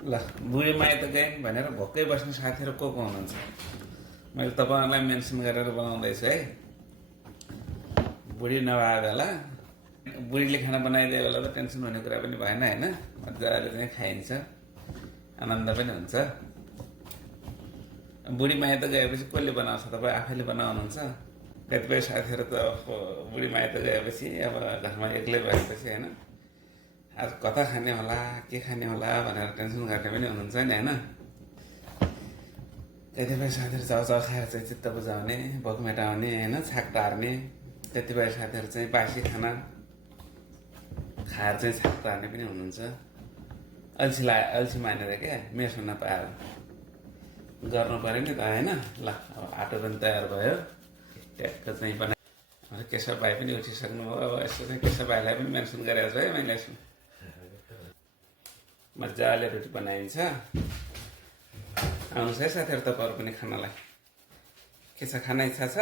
ल बुढी माया त गएँ भनेर भोकै बस्ने साथीहरू को हुनुहुन्छ मैले तपाईँहरूलाई मेन्सन गरेर बनाउँदैछु है। बुढी नभए बेला बुढीले खाना बनाइदिए बेला त टेन्सन भन्ने कुरा पनि भएन होइन, मजाले चाहिँ खाइन्छ, आनन्द पनि हुन्छ। बुढी माया त गएपछि कसले बनाउँछ, तपाईँ आफैले बनाउनुहुन्छ। कतिपय साथीहरू त बुढी माया त गएपछि अब घरमा एक्लै भएपछि होइन आज कता खाने होला के खाने होला भनेर टेन्सन गर्ने पनि हुनुहुन्छ नि होइन। कतिपय साथीहरू चाउचाउ खाएर चाहिँ चित्त बुझाउने, भोक मेटाउने होइन, छाक टार्ने। कतिपय साथीहरू चाहिँ बासी खाना खाएर चाहिँ छाक टार्ने पनि हुनुहुन्छ। अल्छी मानेर क्या मेसो नपाएर गर्नु पऱ्यो नि त होइन। ल अब आटो पनि तयार भयो, ट्याक्क चाहिँ बनाए। केशव भाइ पनि उठिसक्नु भयो। अब यसो चाहिँ केशव भाइलाई पनि मेन्सन गरेको छु है मैले। यसो मजाले रोटी बनाइन्छ। आउनुहोस् है साथीहरू तपाईँहरू पनि खानालाई। के छ, खाना इच्छा छ?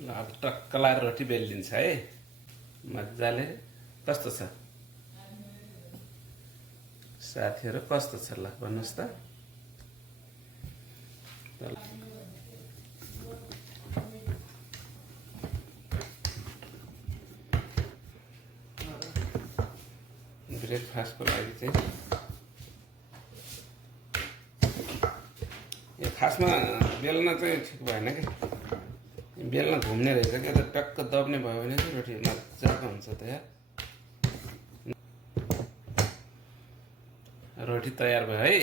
ल अब टक्क लाएर रोटी बेलिदिन्छ है मजाले। कस्तो छ साथीहरू, कस्तो छ ल भन्नुहोस् त। ब्रेकफास्टको लागि चाहिँ यो खासमा बेल्न चाहिँ ठिक भएन क्या, बेल्न घुम्ने रहेछ क्या, त टक्क दब्ने भयो भने चाहिँ रोटी मजाको हुन्छ त यार। रोटी तयार भयो है।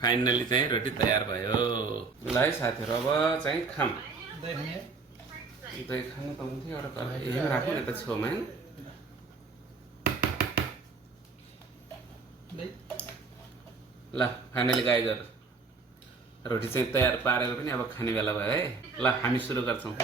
फाइनली चाहिँ रोटी तयार भयो। ल है साथीहरू अब चाहिँ खाम। दही खानु त हुन्थ्यो एउटा कराही राख्नु यता छेउमा होइन। ल फाइनली गाइजहरू रोटी चाहिँ तयार पारेर पनि अब खाने बेला भयो है। ल हामी सुरु गर्छौँ।